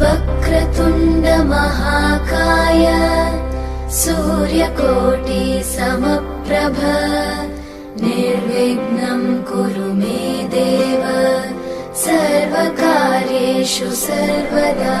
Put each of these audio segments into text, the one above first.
वक्रतुंड महाकाय सूर्यकोटि समप्रभ निर्विघ्नं कुरु मे देव सर्वकार्येषु सर्वदा।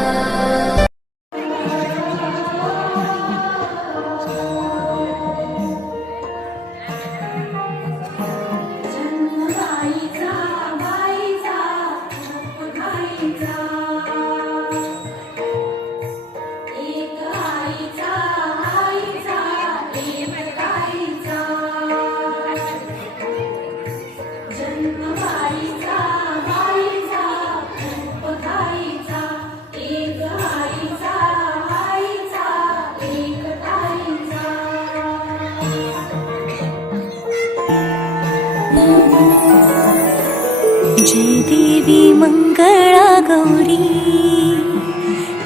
जय देवी मंगला गौरी,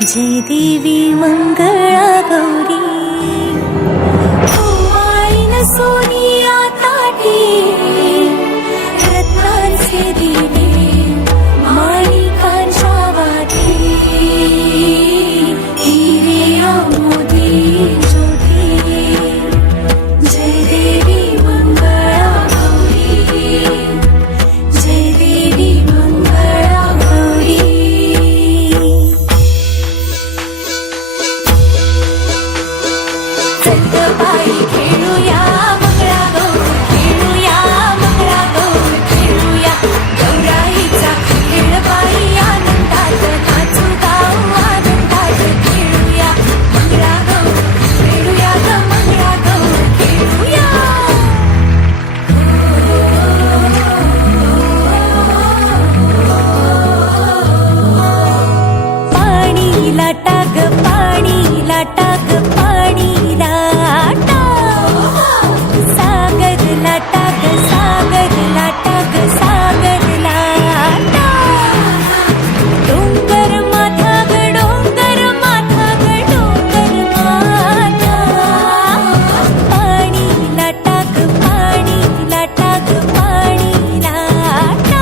जय देवी मंगला गौरी। ओवाळीन सोनिया ताटी रत्नांचे दिवे माणिकांच्या वाटी हिरे मोती ज्योती। जय देवी मंगला गौरी, जय देवी मंगला गौरी। बाई खेळूया मंगळा गौर, खेळूया मंगळा गौर, खेळूया गौराईचा खेळ बाई आनंदात नाचू गाऊ आनंदात। खेळूया मंगळा गौर, खेळूया ग मंगळा गौर, खेळूया। पाणी लाटा ग पाणी लाटा ग पाणी लाटा, सागर लाटा ग सागर लाटा ग सागर लाटा। डोंगर माथा ग डोंगर माथा ग डोंगर माथा। पाणी लाटा ग पाणी लाटा ग पाणी लाटा।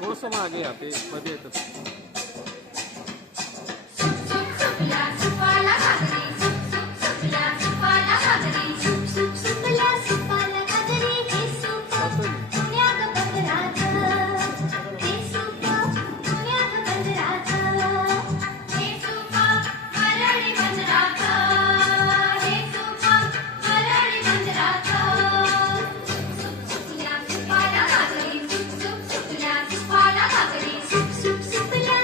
थोडंसं मागे या ते मध्ये येतं। सुपला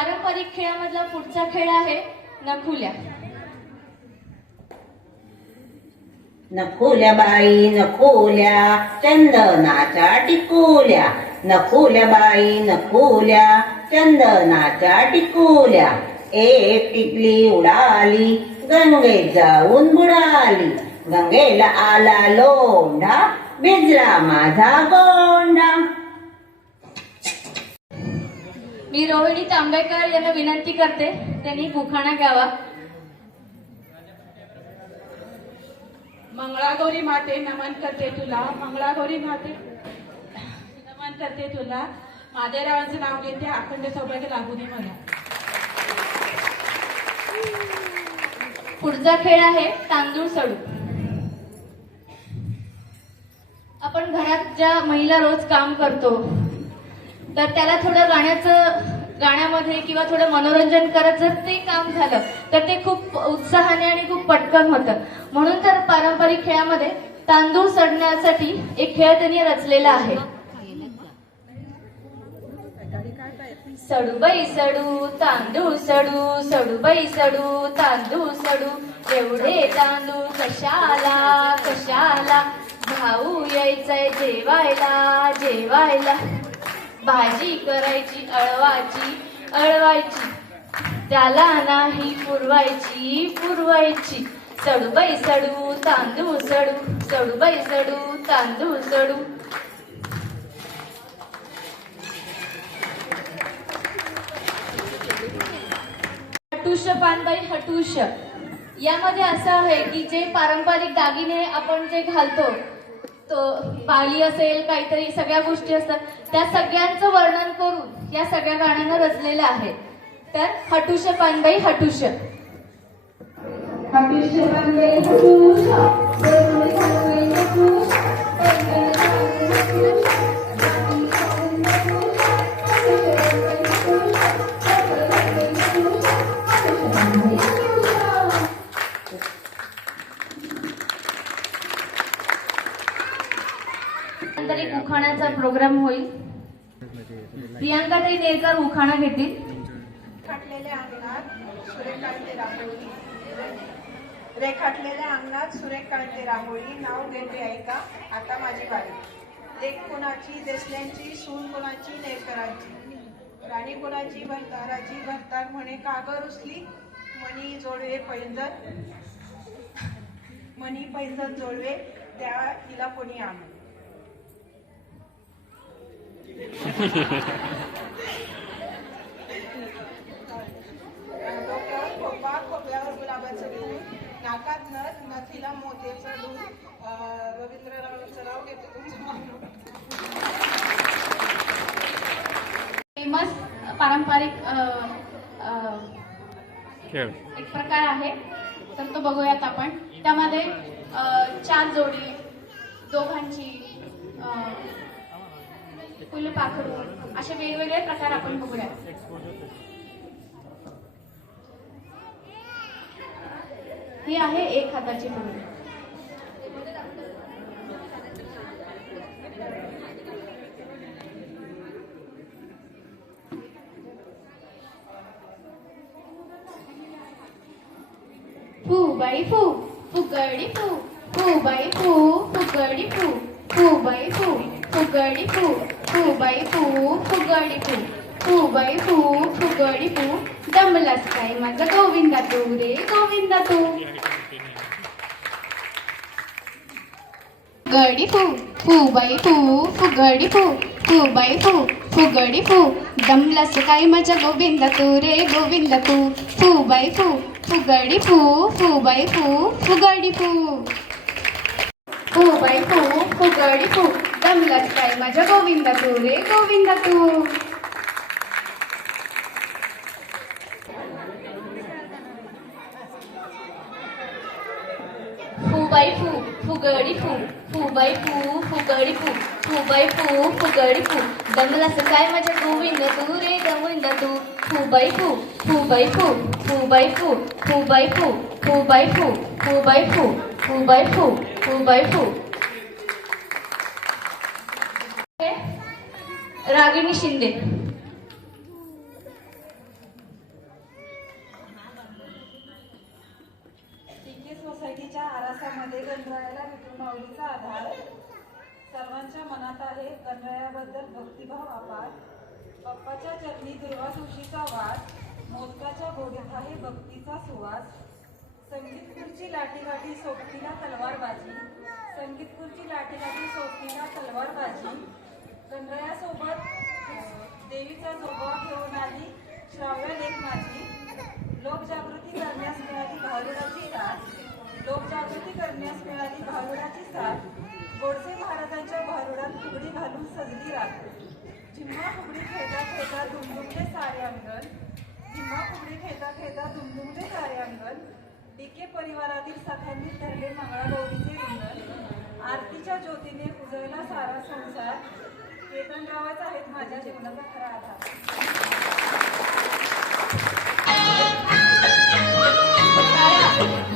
पारंपरिक खेळामधला पुढचा खेळ आहे नखुल्या. नखोल्या बाई नखोल्या चंदनाच्या टिकोल्या, नखोल्या बाई नखोल्या चंदनाच्या टिकोल्या. एक टिकली उडाली गंगेत जाऊन बुडाली, गंगेला आला लोंढा भिजला माझा गोंडा. मी रोहिणी तांबेकर यांना विनंती करते त्यांनी उखाणा घ्यावा. मंगळागौरी माते नमन करते तुला, मंगळागौरी माते नमन करते तुला. महादेवरावांचं नाव घेते, अखंड सौभाग्य लागू दे मला. पुढचा खेळ आहे तांदूळ सडू. आपण घरात ज्या महिला रोज काम करतो तर त्याला थोडं गाण्यामध्ये किंवा थोडं मनोरंजन करत जर ते काम झालं तर ते खूप उत्साहाने आणि खूप पटकन होतं. म्हणून तर पारंपरिक खेळामध्ये तांदूळ सडण्यासाठी एक खेळ त्यांनी रचलेला आहे. सडूबाई सडू तांदूळ सडू, सडूबाई सडू तांदूळ सडू, एवढे तांदूळ कशाला कशाला, भाऊ यायचंय जेवायला जेवायला, भाजी करायची अळवाची अळवायची, त्याला नाही पुरवायची पुरवायची. सडूबाई सडू तांदूळ सडू, सडूबाई सडू तांदूळ सडू. हटुष पानबाई हटुष. यामध्ये असं आहे की जे पारंपरिक दागिने आपण जे घालतो तो बाली असेल काहीतरी सगळ्या गोष्टी असतात त्या सगळ्यांचं वर्णन करून या सगळ्या गाण्यांना रचलेलं आहे. तर हटुष पानबाई हटुष. हटुष पानबाई हटुष, पानबाई हटुष, नंतर एक उखाण्याचा प्रोग्राम होईल. प्रियांकाताई नेरकर उखाणा घेतील. रेखाटलेल्या अंगणात सुरेख काढते रांगोळी, रेखाटलेल्या अंगणात सुरेख काढते रांगोळी, नाव घेते ऐका आता माझी बारी. लेक कोणाची देसल्यांची, सून कोणाची नेरकरांची, राणी कोणाची भरताराची, भरतार म्हणे कागर उचली, मणी जोडवे पैंजण, मणी पैंजण जोडवे त्या तिला कोणी आण. डोक्यावर खोपा, खोपल्यावर गुलाबाचं फूल, नाकात नथ, नथीला मोत्याचं दूध. रवींद्ररावांचं नाव घेते तुमचं. फेमस पारंपरिक खेळ एक प्रकार आहे तर तो बघूयात आपण. त्यामध्ये 4 जोडी दोघांची फुलपाखरू असे वेगवेगळे प्रकार आपण बघूयात. ही आहे एक हाताची फुल. फू बाई फू फुगडी फू, फू बाई फू फुगडी फू, फू बाई फू फुगडी फू, फू बाई फू फुगडी फू, फू बाई फू फुगडी फू. दमलास काय माझा गोविंदा तू रे गोविंदा तू. फुगडी फू, फू बाई फू फुगडी फू, फू बाई फू फुगडी फू. दमलास काय माझा गोविंदा तू रे गोविंदा तू. फू बाई फू फुगडी फू, फू बाई फू फुगडी फू. फू बाई फू फुगडी फू. दमलास काय माझ्या गोविंदा तू रे गोविंदा तू. फू बाई फू फुगडी फू, फू बाई फू फुगडी फू, फू बाई फू फुगडी फू. दमलास काय माझ्या गोविंदा तू रे गोविंदा तू. फू बाई फू, फू बाई फू, फू बाई फू, फू बाई फू, फू बाई फू, फू बाई फू, फू बाई फू, फू बाई फू. रागिनी शिंदे. जगामध्ये गणरायाला विठू माऊलीचा आधार. सर्वांच्या मनात आहे गणरायाबद्दल भक्तिभाव अपार. बाप्पाच्या चरणी दुर्वा तुळशीचा वास. मोदकाच्या गोडीत आहे भक्तीचा सुवास. संगीत खुर्ची लाठी सोबतीला तलवारबाजी. संगीत खुर्ची लाठी सोबतीला तलवारबाजी. गणरायासोबत देवीचा जोगवा घेऊन आली श्राव्य लेख माझी. लोकजागृती करण्यास मिळाली भारुडाची साथ. लोकजागृती करण्यास मिळाली भारुडाची साथ. गोडसे महाराजांच्या भारुडात फुगडी घालून सजली रात. झिम्मा फुगडी खेळता खेळता दुमदुमले सारे अंगण. झिम्मा फुगडी खेळता खेळता दुमदुमले सारे अंगण. डीके परिवारातील सखांनी धरले मंगळागौरीचे रिंगण. आरतीच्या ज्योतीने उजळला सारा संसार. केतनरावच आहेत माझ्या जीवनाचा खरा आधार.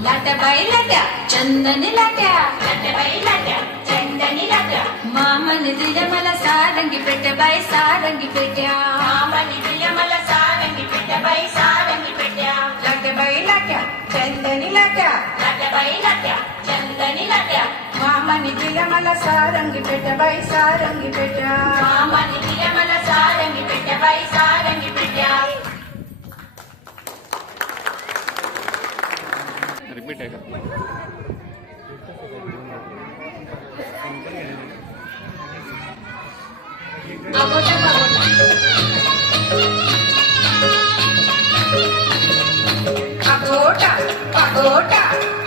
लाट्या बाई लाट्या चंदनी लाट्या. लाट्या बाई लाट्या चंदनी लाट्या. मामाने दिल्या मला सारंगी पेट्या बाई सारंगी पेट्या. मामाने दिल्या मला सारंगी पेट्या बाई सारंगी पेट्या. लाट्या बाई लाट्या चंदनी लाट्या. लाट्या बाई लाट्या चंदनी लाट्या. मामाने दिल्या मला सारंगी पेट्या बाई सारंगी पेट्या. मामाने दिल्या मला सारंगी पेट्या बाई सारंगी पेट्या. रिपीट आहे का? अगोटा पगोटा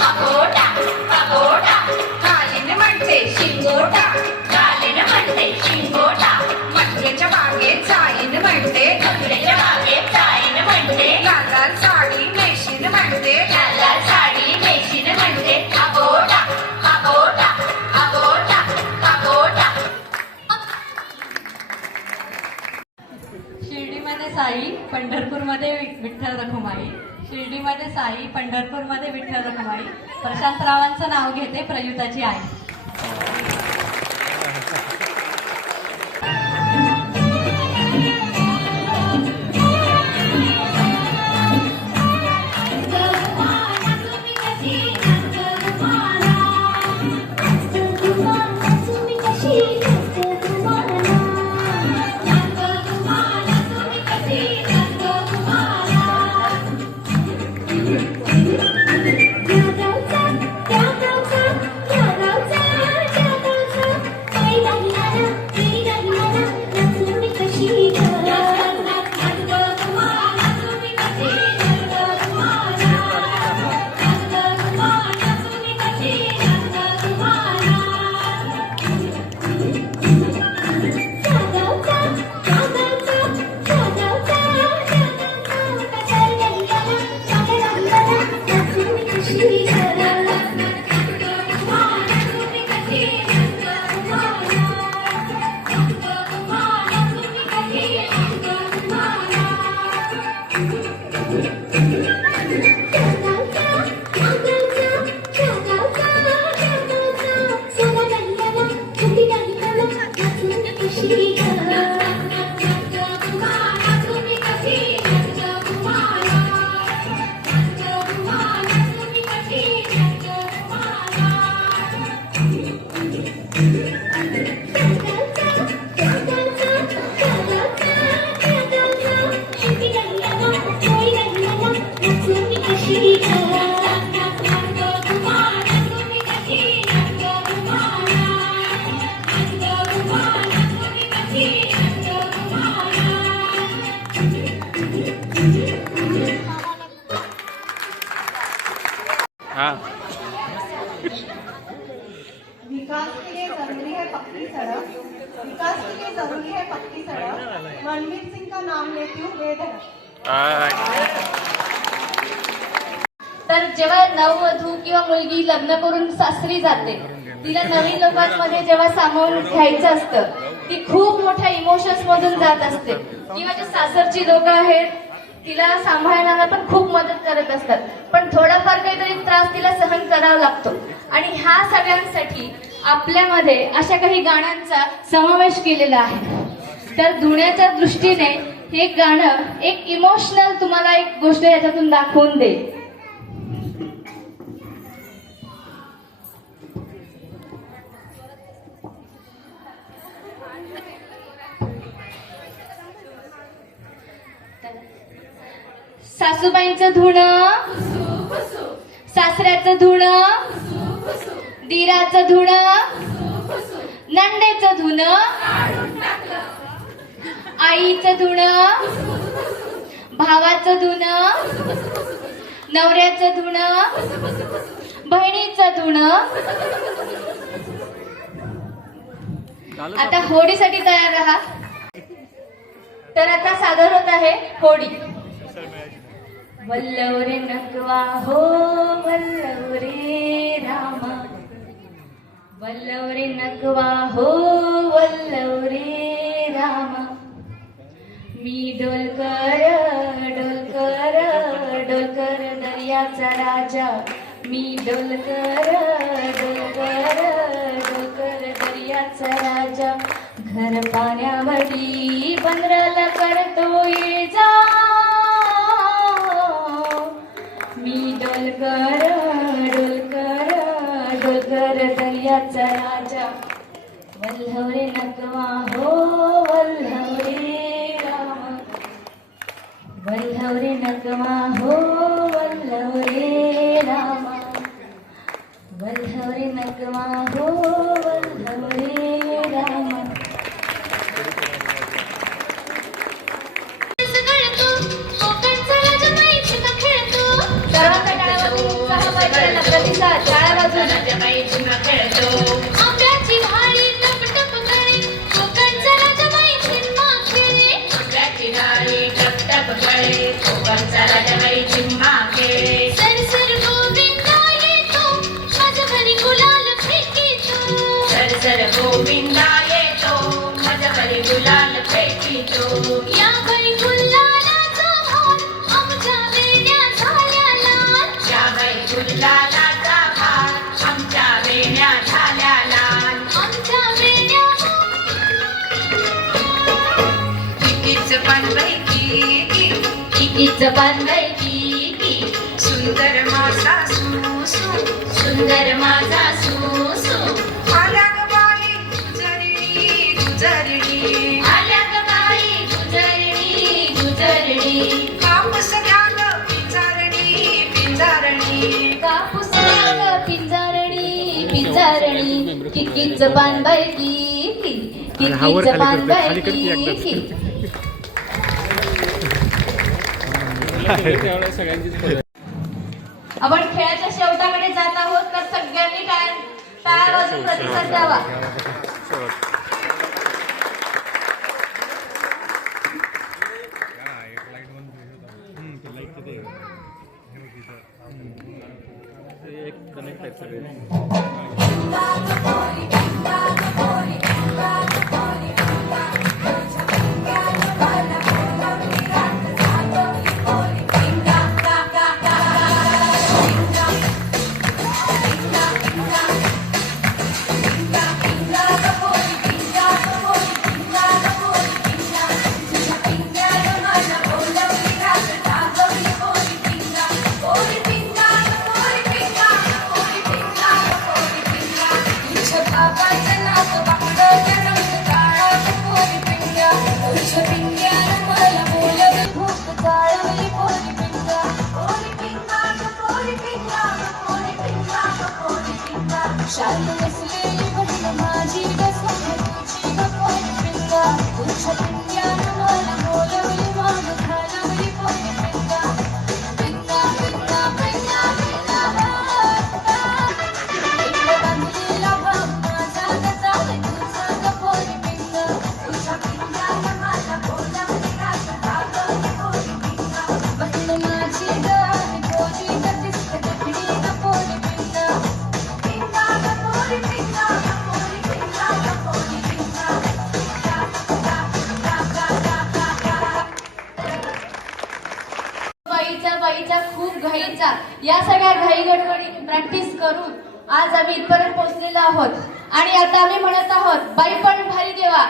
अगोटा पगोटा. कालीन म्हणते शिंगोटा. कालीन म्हणते शिंगोटा. मटक्याच्या बागेत जाईन म्हणते. मटक्याच्या बागेत जाईन म्हणते. लाल लाल साडी नेशीन म्हणते. लाल लाल साडी नेशीन म्हणते. अगोटा अगोटा अगोटा अगोटा. शिर्डीमध्ये साई पंढरपूरमध्ये विठ्ठल रखुमाई. शिर्डीमध्ये साई पंढरपूरमध्ये विठ्ठल रखुमाई. प्रशांतरावांचं नाव घेते प्रयुताची आई. विकास के लिए जरूरी है पक्की सड़क. विकास के लिए जरूरी है पक्की सड़क. रणवीर सिंह का नाम लेती हूँ बेधड़क. तर जेव्हा नववधू किंवा मुलगी लग्न करून सासरी जाते, तिला नवीन लोकांमध्ये जेव्हा सामावून घ्यायचं असतं, ती खूप मोठ्या इमोशन्स मधून जात असते. किंवा जे सासरची लोक आहेत तिला सांभाळण्याला पण खूप मदत करत असतात, पण थोडाफार काहीतरी त्रास तिला सहन करावा लागतो. आणि ह्या सगळ्यांसाठी आपल्यामध्ये अशा काही गाण्यांचा समावेश केलेला आहे. तर धुण्याच्या दृष्टीने हे गाणं एक इमोशनल तुम्हाला एक गोष्ट याच्यातून दाखवून देईल. सासूबाईंचं धुणं, सासऱ्याचं धुणं, दिराचं धुणं, नंदेचं धुणं, आईचं धुणं, भावाचं धुणं, नवऱ्याचं धुणं, बहिणीचं धुणं. आता होडीसाठी तयार राहा. तर आता सादर होत आहे होडी. वल्लव रे नगवा हो वल्लव रे रामा, वल्लव रे नगवा हो वल्लव रे रामा. मी डोलकर डोलकर डोलकर दर्याचा राजा, मी डोलकर डोलकर डोलकर दर्याचा राजा. घर पाण्यावरी बंदराला करतो ये जा, मी डोलकर डोलकर डोलकर दर्याचा राजा. वल्लव रे नगवा हो वल्लव रे रामा, वल्लव रे नगवा हो वल्लव रे रामा, वल्लव रे नगवा हो वल्लव रे रामा. सर्वांचा टाळ्यावाजून उत्साह मैत्रिणींना प्रतिसाद. टाळ्या वाजून. आंब्याची भाळी टप टप करे, कोकणचा राजाबाई झिम्मा खेळे. आंब्याची डाळी टप टप गळे, कोकणचा राजाबाई झिम्मा खेळे. सरसर गोविंदा येतो, माझ्या घरी गुलाल फेकीतो. सरसर गोविंदा येतो, माझ्या घरी गुलाल फेकीतो. या बाई गुलालाचा भार, आमच्या वेण्या झाल्या लाल. या बाई गुलालाचा भार, आमच्या वेण्या झाल्या लाल. आमच्या वेण्या कितीच पानबाई की, कितीच पानबाई की, सुंदर माझा सुसू, सुंदर माझा सुसू. आल्या ग बाई गुजरणी गुजरणी, आल्या ग बाई गुजरणी गुजरणी. कापूस घ्या ग पिंजारणी पिंजारणी. कापूस लाग पिंजारणी पिंजारणी. कितीच पानबाई की, कितीच पानबाई की. त्यावेळेस सगळ्यांचीच आपण खेळाच्या शेवटाकडे जात आहोत, तर सगळ्यांनी टाळ्या वाजून प्रतिसाद द्यावा. एक कनेक्ट आहेत सगळे. खूप घाईचा या सगळ्या घाई गडबडी प्रॅक्टिस करून आज आम्ही इथपर्यंत पोहोचलेलो आहोत. आणि आता आम्ही म्हणत आहोत बाई पण भारी देवा.